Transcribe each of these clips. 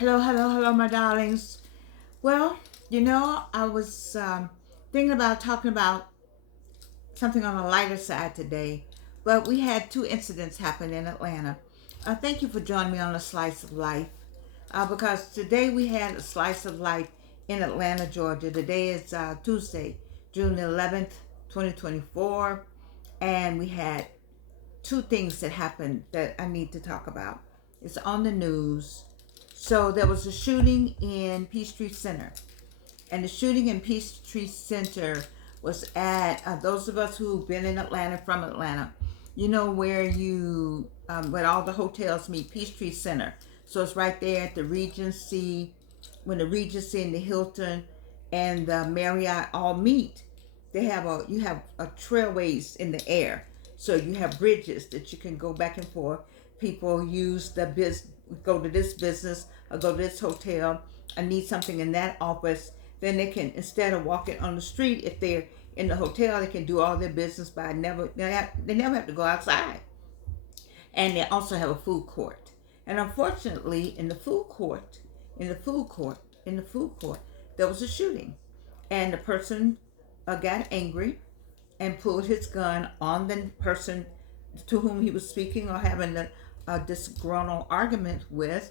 Hello, my darlings. Well, I was thinking about talking about something on a lighter side today, but we had two incidents happen in Atlanta. Thank you for joining me on a slice of life, because today we had a slice of life in Atlanta, Georgia. Today is Tuesday, June 11th, 2024, and we had two things that happened that I need to talk about. It's on the news. So there was a shooting in Peachtree Center, and the shooting in Peachtree Center was at those of us who've been in Atlanta, from Atlanta, you know where where all the hotels meet, Peachtree Center. So it's right there at the Regency, when the Regency and the Hilton and the Marriott all meet. You have a trailways in the air, so you have bridges that you can go back and forth. People use go to this business or go to this hotel. I need something in that office. Then they can, instead of walking on the street, if they're in the hotel, they can do all their business by they never have to go outside. And they also have a food court. And unfortunately, in the food court, there was a shooting, and the person got angry and pulled his gun on the person to whom he was speaking or having a disgruntled argument with,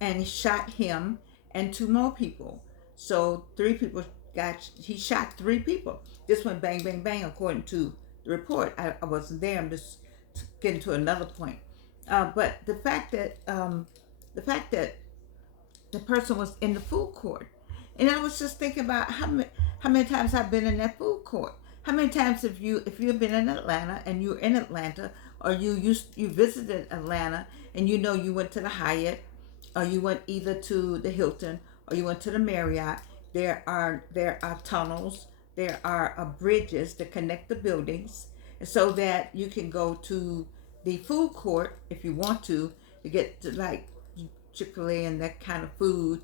and he shot him and two more people. So three people he shot three people. This went bang, bang, bang, according to the report. I wasn't there. I'm just getting to another point. But the fact that the person was in the food court, and I was just thinking about how many times I've been in that food court. How many times have if you've been in Atlanta and you're in Atlanta, or you visited Atlanta, and you went to the Hyatt, or you went either to the Hilton, or you went to the Marriott. There are tunnels, there are bridges that connect the buildings, so that you can go to the food court if you want to get to, like, Chick-fil-A and that kind of food.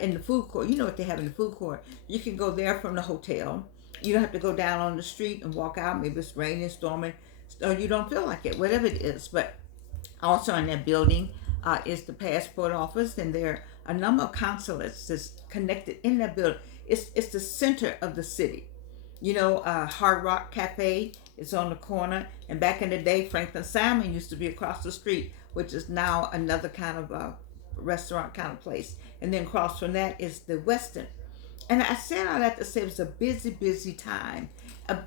In the food court, you know what they have in the food court. You can go there from the hotel. You don't have to go down on the street and walk out. Maybe it's raining, storming, or you don't feel like it, whatever it is. But also in that building is the passport office, and there are a number of consulates that's connected in that building. It's the center of the city. Hard Rock Cafe is on the corner, and back in the day, Franklin Salmon used to be across the street, which is now another kind of restaurant kind of place. And then across from that is the Westin. And I said all that to say it was a busy, busy time, and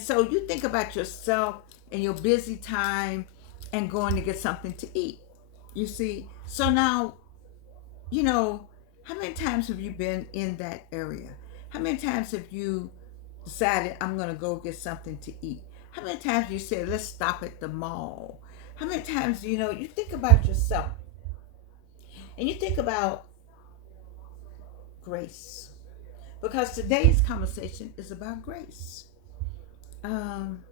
so you think about yourself and your busy time and going to get something to eat. You see, so now, how many times have you been in that area? How many times have you decided, I'm going to go get something to eat? How many times you said, let's stop at the mall? How many times, you think about yourself, and you think about grace? Because today's conversation is about grace. Um,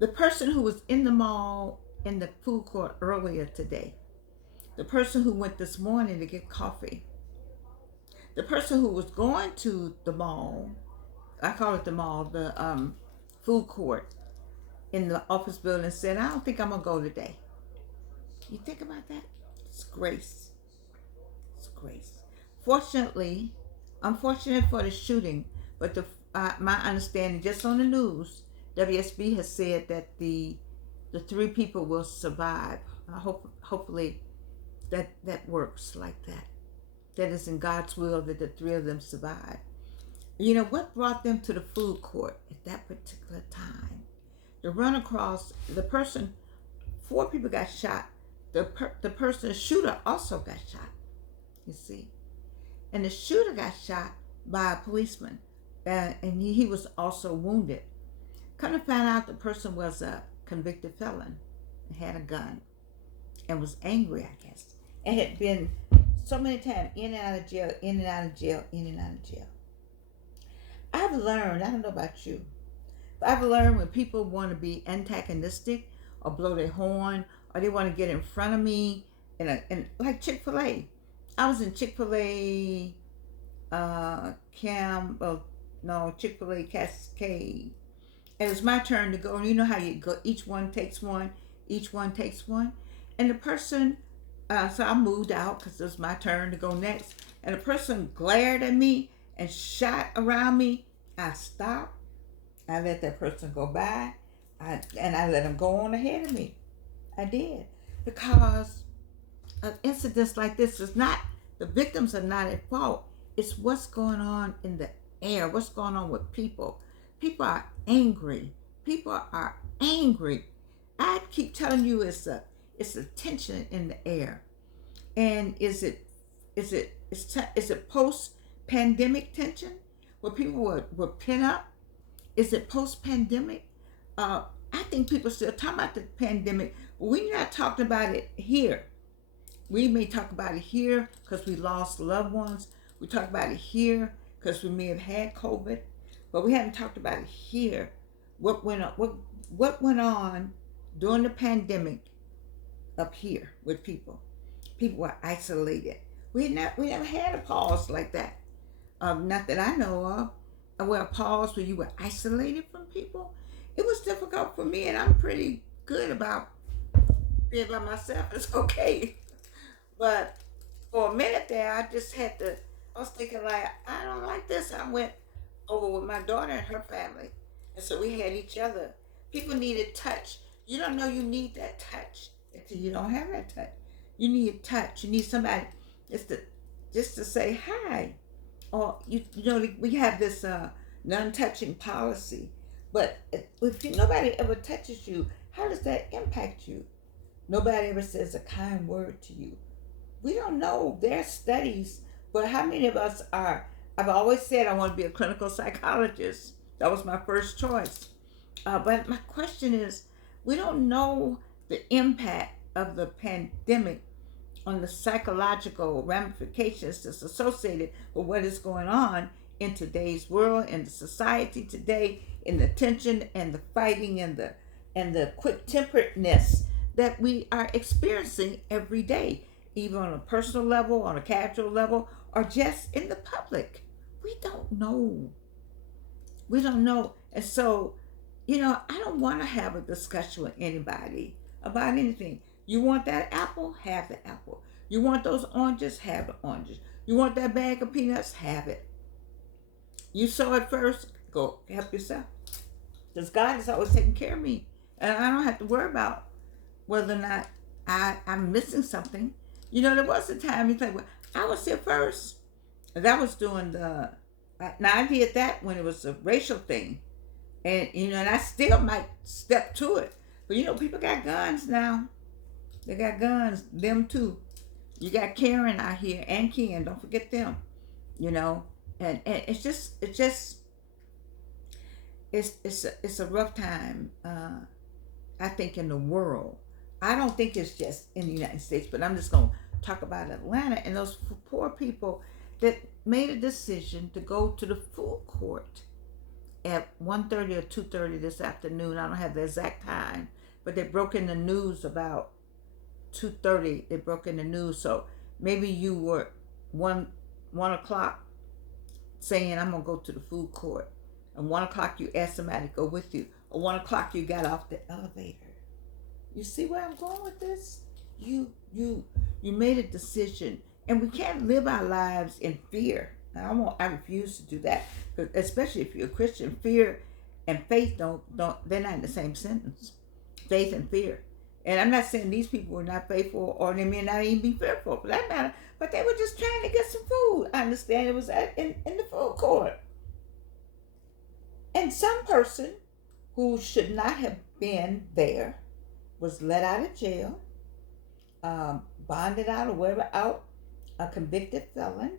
the person who was in the mall, in the food court earlier today, the person who went this morning to get coffee, the person who was going to the mall, I call it the mall, the food court in the office building, said, I don't think I'm going to go today. You think about that? It's grace. It's grace. Fortunately, unfortunate for the shooting, but my understanding, just on the news, WSB has said that the three people will survive. Hopefully that works like that. That is in God's will that the three of them survive. What brought them to the food court at that particular time? To run across the person, four people got shot. The shooter also got shot. You see, and the shooter got shot by a policeman, and he was also wounded. Come to find out, the person was a convicted felon and had a gun and was angry, I guess, and had been so many times in and out of jail, in and out of jail, in and out of jail. I've learned, I don't know about you, but I've learned when people want to be antagonistic or blow their horn, or they want to get in front of me, and like Chick-fil-A. I was in Chick-fil-A, Chick-fil-A Cascade. And it was my turn to go. And you know how you go, each one takes one. And the person, so I moved out because it was my turn to go next. And the person glared at me and shot around me. I stopped. I let that person go by. And I let him go on ahead of me. I did. Because incidents like this is not, the victims are not at fault. It's what's going on in the air, what's going on with people. People are angry. People are angry. I keep telling you it's a tension in the air. And is it post pandemic tension where people were pent up? Is it post pandemic? I think people still talking about the pandemic, but we're not talking about it here. We may talk about it here because we lost loved ones. We talk about it here because we may have had COVID, but we haven't talked about it here. What went on during the pandemic up here with people? People were isolated. We never had a pause like that. Not that I know of. Where a pause where you were isolated from people. It was difficult for me, and I'm pretty good about being by myself. It's okay. But for a minute there, I just had to. I was thinking like, I don't like this. I went over with my daughter and her family, and so we had each other. People needed touch. You don't know you need that touch until you don't have that touch. You need touch. You need somebody just to say hi, or we have this non-touching policy. But if nobody ever touches you, how does that impact you? Nobody ever says a kind word to you. We don't know. There's studies, but how many of us are? I've always said I want to be a clinical psychologist. That was my first choice. But my question is, we don't know the impact of the pandemic on the psychological ramifications that's associated with what is going on in today's world, in the society today, in the tension and the fighting and the quick temperedness that we are experiencing every day, even on a personal level, on a casual level, or just in the public. We don't know. We don't know. And so, I don't want to have a discussion with anybody about anything. You want that apple? Have the apple. You want those oranges? Have the oranges. You want that bag of peanuts? Have it. You saw it first. Go help yourself. Because God is always taking care of me. And I don't have to worry about whether or not I'm missing something. There was a time you think, well, I was here first. That was doing now I did that when it was a racial thing. And I still might step to it. But people got guns now. They got guns, them too. You got Karen out here and Ken, don't forget them. And it's a rough time. I think in the world. I don't think it's just in the United States, but I'm just gonna talk about Atlanta and those poor people that made a decision to go to the food court at 1:30 or 2:30 this afternoon. I don't have the exact time, but they broke in the news about 2:30. They broke in the news, so maybe you were 1 o'clock saying I'm gonna go to the food court, and 1 o'clock you asked somebody to go with you, or 1 o'clock you got off the elevator. You see where I'm going with this? You made a decision, and we can't live our lives in fear. I refuse to do that, especially if you're a Christian. Fear and faith don't they're not in the same sentence. Faith and fear. And I'm not saying these people were not faithful, or they may not even be fearful for that matter, but they were just trying to get some food. I understand it was in the food court. And some person who should not have been there was let out of jail, bonded out or whatever out, a convicted felon,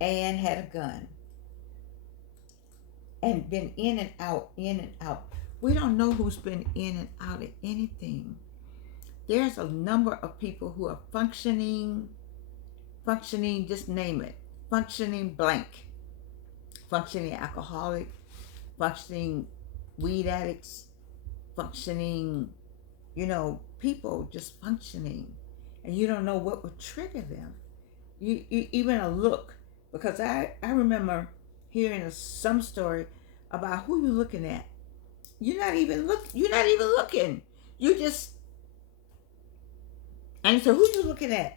and had a gun. And been in and out, in and out. We don't know who's been in and out of anything. There's a number of people who are functioning, just name it, functioning blank, functioning alcoholic, functioning weed addicts, functioning, people just functioning. And you don't know what would trigger them. You even a look, because I remember hearing some story about who you're looking at. You're not even looking. You just And you say, who you looking at?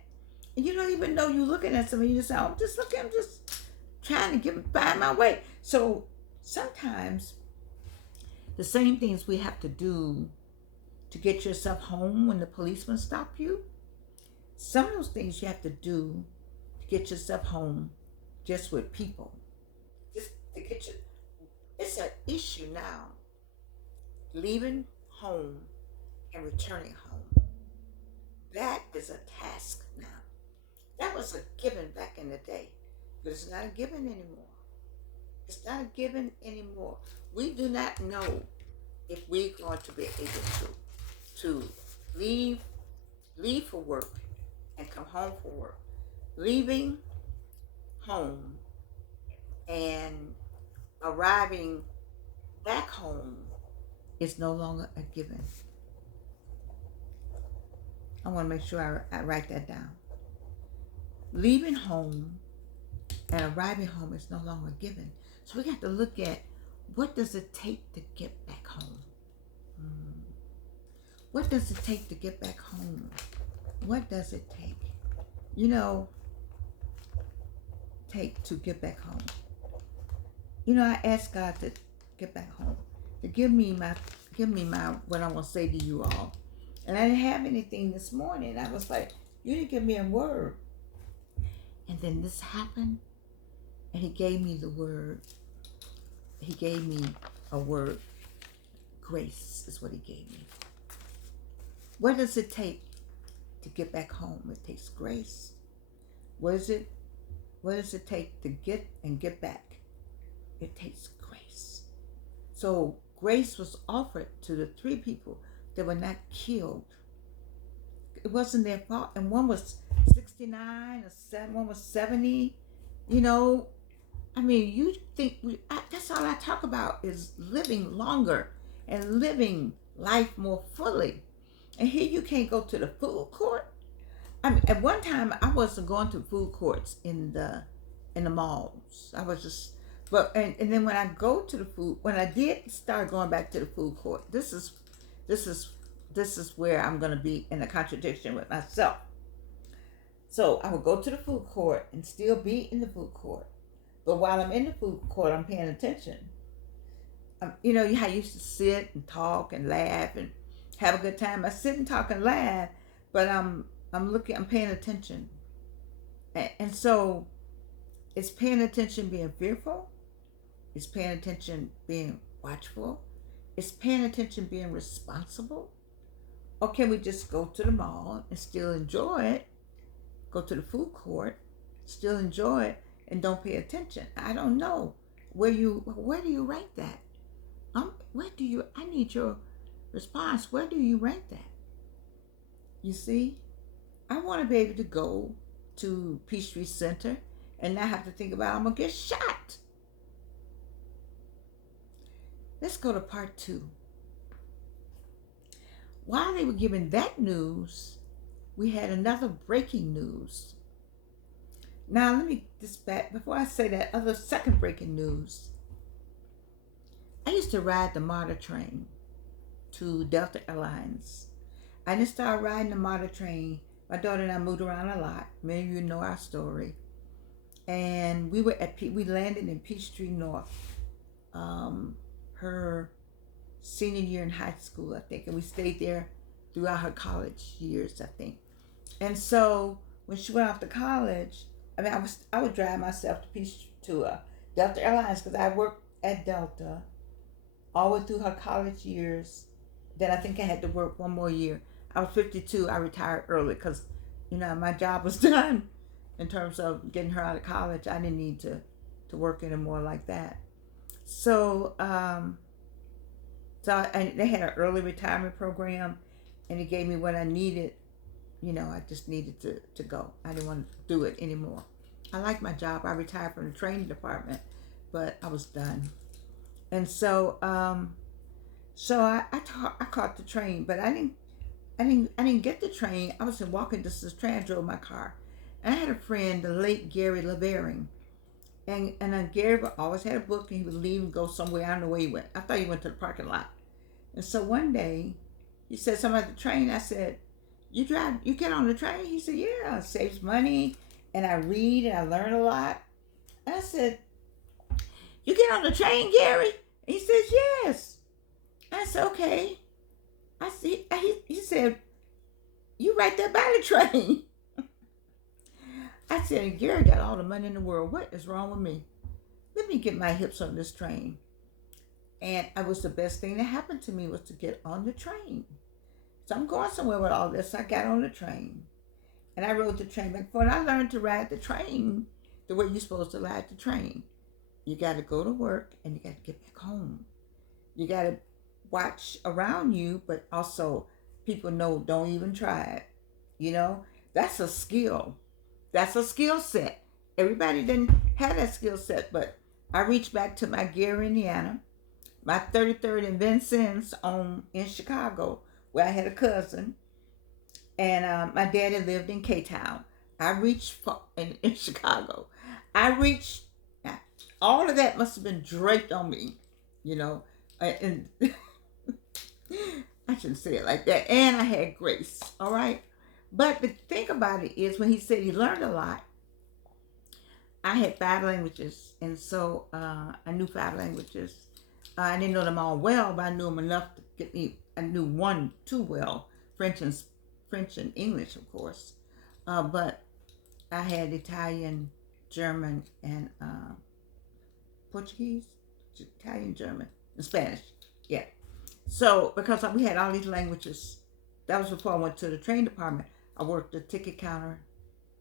And you don't even know you're looking at somebody. You just say, oh, I'm just looking, I'm just trying to find my way. So sometimes the same things we have to do to get yourself home when the policemen stop you, some of those things you have to do to get yourself home just with people. Just to get you. It's an issue now, leaving home and returning home. That is a task now. That was a given back in the day, but it's not a given anymore. It's not a given anymore. We do not know if we're going to be able to leave for work and come home from work. Leaving home and arriving back home is no longer a given. I want to make sure I write that down. Leaving home and arriving home is no longer a given. So we got to look at, what does it take to get back home? What does it take to get back home? What does it take? Take to get back home. I asked God to get back home, to give me my what I want to say to you all. And I didn't have anything this morning. I was like, you didn't give me a word. And then this happened, and he gave me the word. He gave me a word. Grace is what he gave me. What does it take to get back home? It takes grace. What does it take to get back? It takes grace. So grace was offered to the 3 people that were not killed. It wasn't their fault. And one was 69, one was 70. You think that's all I talk about, is living longer and living life more fully. And here you can't go to the food court. At one time I wasn't going to food courts in the malls. I was just, and then when I did start going back to the food court, this is where I'm going to be in a contradiction with myself. So I would go to the food court and still be in the food court. But while I'm in the food court, I'm paying attention. How I used to sit and talk and laugh and have a good time. I sit and talk and laugh, but I'm paying attention. And so it's paying attention being fearful. It's paying attention being watchful. It's paying attention being responsible. Or can we just go to the mall and still enjoy it? Go to the food court, still enjoy it, and don't pay attention? I don't know. Where do you rank that? I need your response. Where do you rank that? You see, I want to be able to go to Peachtree Center and not have to think about I'm going to get shot. Let's go to part 2. While they were giving that news, we had another breaking news. Now, let me dispatch, before I say that other second breaking news, I used to ride the MARTA train to Delta Airlines. I didn't start riding the MARTA train. My daughter and I moved around a lot. Many of you know our story. And we landed in Peachtree North, her senior year in high school, I think. And we stayed there throughout her college years, I think. And so when she went off to college, I would drive myself to Delta Airlines, because I worked at Delta all the way through her college years. Then I think I had to work one more year. I was 52. I retired early because, my job was done in terms of getting her out of college. I didn't need to work anymore like that. So, and they had an early retirement program, and it gave me what I needed. I just needed to go. I didn't want to do it anymore. I liked my job. I retired from the training department, but I was done. And so, I caught the train, but I didn't get the train. I was in walking distance. Train. I drove my car, and I had a friend, the late Gary Lavering, and Gary always had a book, and he would leave and go somewhere. I don't know where he went. I thought he went to the parking lot. And so one day, he said something about the train. I said, you get on the train? He said, yeah, it saves money, and I read and I learn a lot. I said, you get on the train, Gary? He says, yes. I said, okay. I see. He said, you right there by the train. I said, Gary got all the money in the world. What is wrong with me? Let me get my hips on this train. And it was the best thing that happened to me was to get on the train. So I'm going somewhere with all this. I got on the train. And I rode the train back and forth. I learned to ride the train the way you're supposed to ride the train. You got to go to work and you got to get back home. You got to watch around you, but also people know don't even try it. You know, that's a skill. That's a skill set. Everybody didn't have that skill set, but I reached back to my Gary, Indiana, my 33rd and Vincennes in Chicago, where I had a cousin, and my daddy lived in K-Town. I reached in Chicago. I reached, all of that must have been draped on me, you know, and I shouldn't say it like that. And I had grace, all right? But the thing about it is when he said he learned a lot, I had 5 languages, and so I knew 5 languages. I didn't know them all well, but I knew them enough to get me. I knew one too well, French and English, of course. But I had Italian, German, and Portuguese, Italian, German, and Spanish. Yeah. So because we had all these languages, that was before I went to the train department. I worked the ticket counter,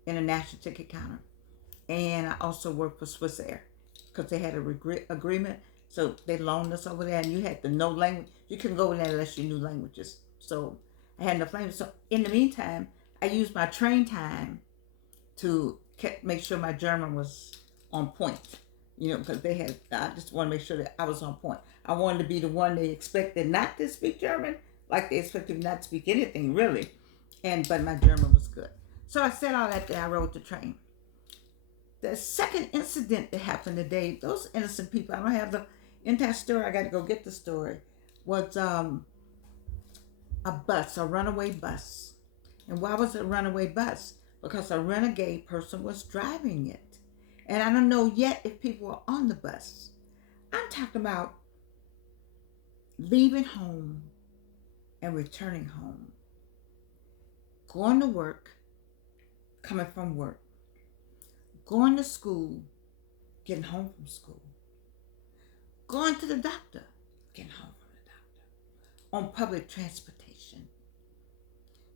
international ticket counter, and I also worked for Swiss Air because they had a agreement. So they loaned us over there, and you had to know language. You couldn't go in there unless you knew languages. So I had enough language. So in the meantime, I used my train time to make sure my German was on point. You know, because I just want to make sure that I was on point. I wanted to be the one they expected not to speak German, like they expected me not to speak anything really. But my German was good. So I said all that I rode the train. The second incident that happened today, those innocent people, I don't have the entire story, I got to go get the story, was a runaway bus. And why was it a runaway bus? Because a renegade person was driving it. And I don't know yet if people were on the bus. I'm talking about leaving home and returning home, going to work, coming from work, going to school, getting home from school, going to the doctor, getting home from the doctor, on public transportation.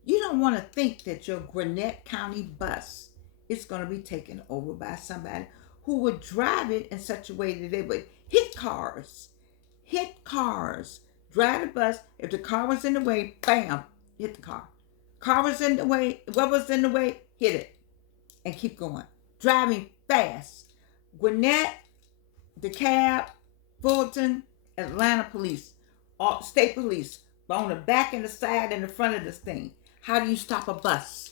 You don't want to think that your Gwinnett County bus is going to be taken over by somebody who would drive it in such a way that they would hit cars, drive the bus. If the car was in the way, bam, hit the car. Car was in the way, what was in the way, hit it, and keep going. Driving fast. Gwinnett, DeKalb, Fulton, Atlanta police, state police, on the back and the side and the front of this thing. How do you stop a bus?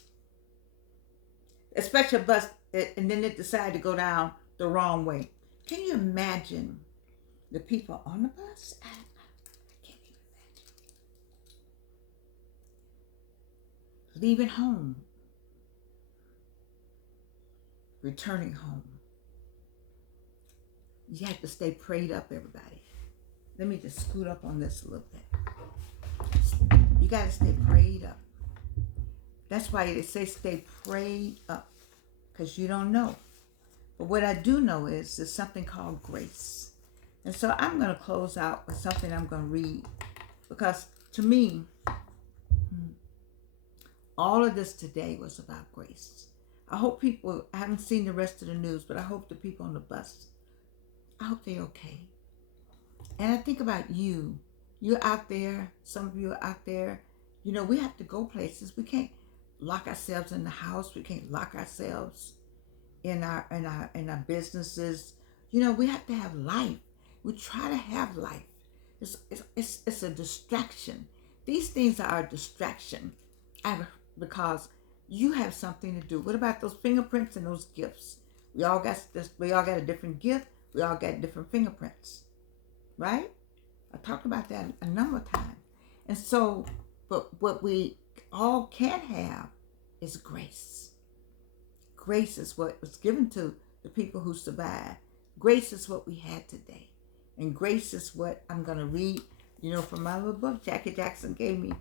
Especially a bus, and then it decided to go down the wrong way. Can you imagine the people on the bus? I can't even imagine. Leaving home, returning home. You have to stay prayed up, everybody. Let me just scoot up on this a little bit. You got to stay prayed up. That's why they say stay prayed up, because you don't know. But what I do know is there's something called grace. And so I'm going to close out with something I'm going to read, because to me, all of this today was about grace. I hope people, I haven't seen the rest of the news, but I hope the people on the bus, I hope they're okay. And I think about you. You're out there. Some of you are out there. You know, we have to go places. We can't lock ourselves in the house. We can't lock ourselves in our businesses. You know, we have to have life. We try to have life. It's a distraction. These things are a distraction because you have something to do. What about those fingerprints and those gifts? We all got a different gift. We all got different fingerprints, right? I talked about that a number of times. And so, but what we all can have is grace. Grace is what was given to the people who survived. Grace is what we had today. And grace is what I'm going to read, from my little book Jackie Jackson gave me.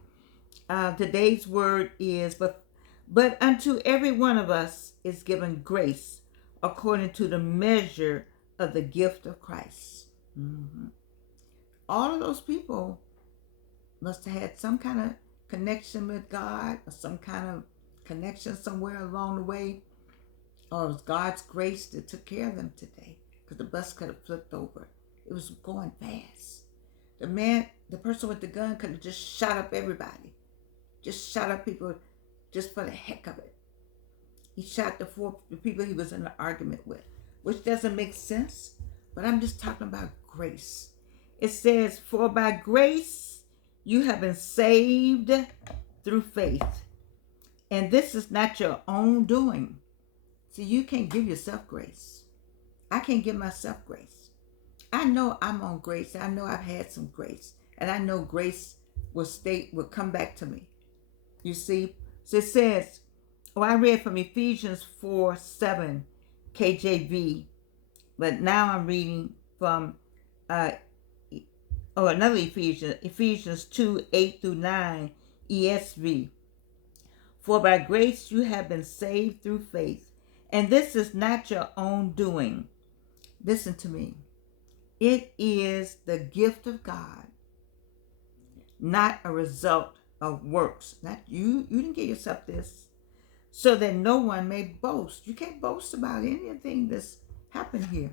Today's word is, but unto every one of us is given grace according to the measure of the gift of Christ. Mm-hmm. All of those people must have had some kind of connection with God, or some kind of connection somewhere along the way, or it was God's grace that took care of them today, because the bus could have flipped over. It was going fast. The person with the gun could have just shot up everybody, just shot up people just for the heck of it. He shot the people he was in an argument with, which doesn't make sense, but I'm just talking about grace. It says, for by grace you have been saved through faith. And this is not your own doing. See, you can't give yourself grace. I can't give myself grace. I know I'm on grace. I know I've had some grace. And I know grace will come back to me. You see? So it says, I read from Ephesians 4:7 KJV, but now I'm reading from another Ephesians 2:8-9 ESV. For by grace you have been saved through faith, and this is not your own doing. Listen to me. It is the gift of God, not a result of works. Not you didn't give yourself this, so that no one may boast. You can't boast about anything that's happened here.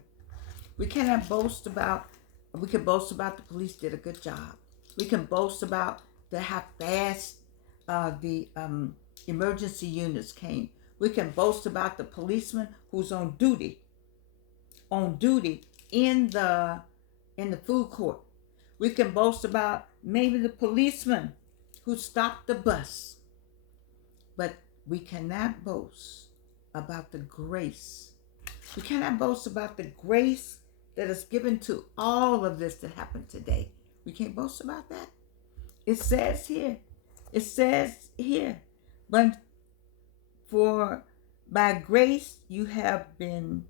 We can boast about the police did a good job. We can boast about how fast the emergency units came. We can boast about the policeman who's on duty in the food court. We can boast about maybe the policeman who stopped the bus. But we cannot boast about the grace. We cannot boast about the grace that is given to all of this that happened today. We can't boast about that. It says here, but for by grace you have been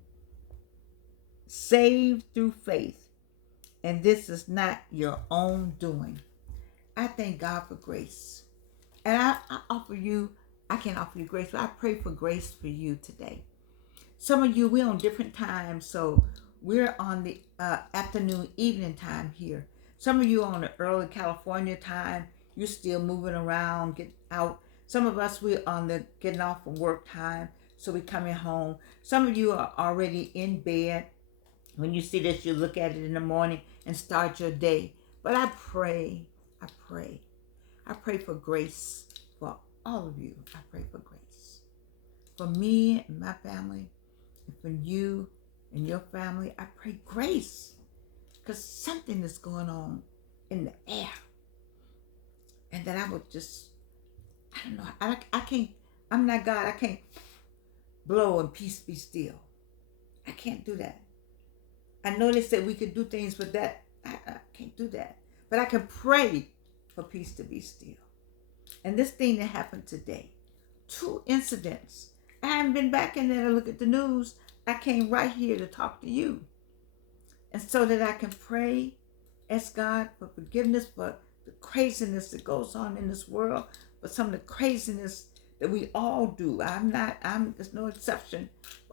saved through faith, and this is not your own doing. I thank God for grace. And I can't offer you grace, but I pray for grace for you today. Some of you, we're on different times, so we're on the afternoon, evening time here. Some of you are on the early California time. You're still moving around, getting out. Some of us, we're on the getting off from work time, so we're coming home. Some of you are already in bed. When you see this, you look at it in the morning and start your day. But I pray for grace for all of you. I pray for grace. For me and my family, and for you and your family, I pray grace. Because something is going on in the air. And that I would just, I don't know, I can't, I'm not God. I can't blow and peace be still. I can't do that. I know they said we could do things, but I can't do that. But I can pray for peace to be still. And this thing that happened today, 2 incidents. I haven't been back in there to look at the news. I came right here to talk to you. And so that I can pray, ask God for forgiveness for the craziness that goes on in this world, for some of the craziness that we all do. There's no exception.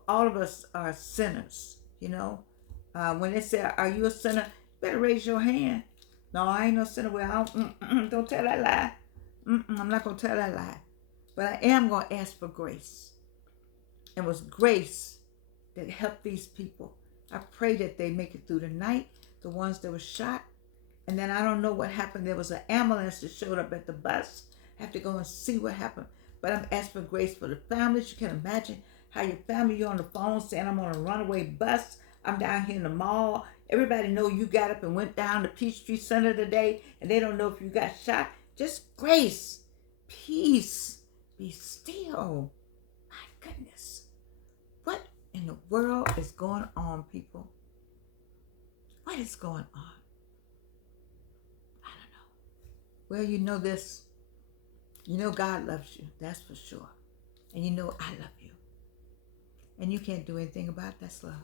All of us are sinners, When they say, are you a sinner? You better raise your hand. No, I ain't no sinner. Well, don't tell that lie. I'm not going to tell that lie. But I am going to ask for grace. And it was grace that helped these people. I pray that they make it through the night, the ones that were shot. And then I don't know what happened. There was an ambulance that showed up at the bus. I have to go and see what happened. But I'm asking for grace for the families. You can imagine how your family, you're on the phone saying, I'm on a runaway bus. I'm down here in the mall. Everybody know you got up and went down to Peachtree Center today, and they don't know if you got shot. Just grace, peace, be still. My goodness. What in the world is going on, people? What is going on? I don't know. Well, you know this. You know God loves you, that's for sure. And you know I love you. And you can't do anything about that's love.